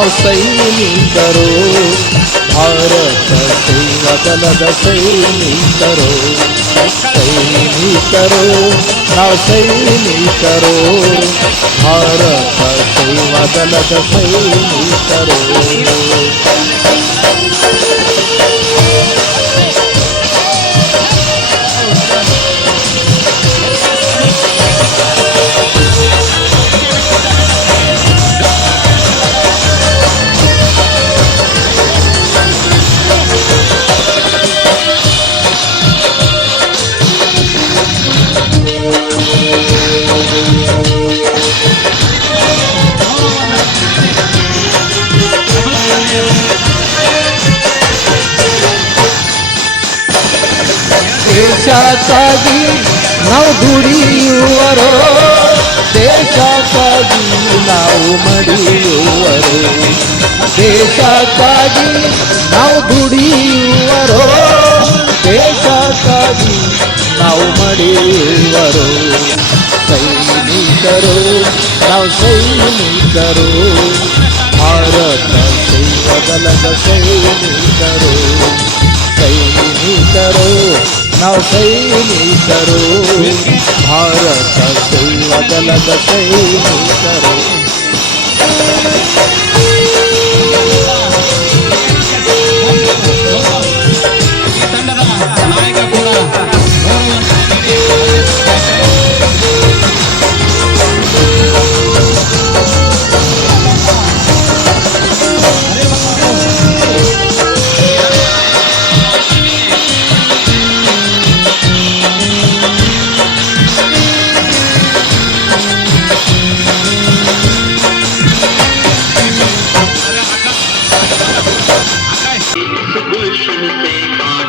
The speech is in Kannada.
ನಾವು ಸೈನಿಕರು, ಭಾರತ ಸೇವಾ ದಳದ ಸೈನಿಕರು, ಸೈನಿಕರು ನಾವು ಸೈನಿಕರು, ಭಾರತ ಸೇವಾ ದಳದ ಸೈನಿಕರು. ದೇಶಕ್ಕಾಗಿ ನಾವು ದುಡಿಯುವರು, ದೇಶಕ್ಕಾಗಿ ನಾವು ಮಡಿಯುವರು, ದೇಶಕ್ಕಾಗಿ ನಾವು ದುಡಿಯುವರು, ದೇಶಕ್ಕಾಗಿ ನಾವು ಮಡಿಯುವರು. ಸೈನಿಕರು ನಾವು ಸೈನಿಕರು, ಭಾರತ ಸೇವಾ ದಳದ ಸೈನಿಕರು, ಸೈನಿಕರು ನಾವು ಸೈನಿಕರು, ಭಾರತ ಸೇವಾ ದಳದ ಸೈನಿಕರು. ತಂಡದ ನಾಯಕ ಕೂಡ Worship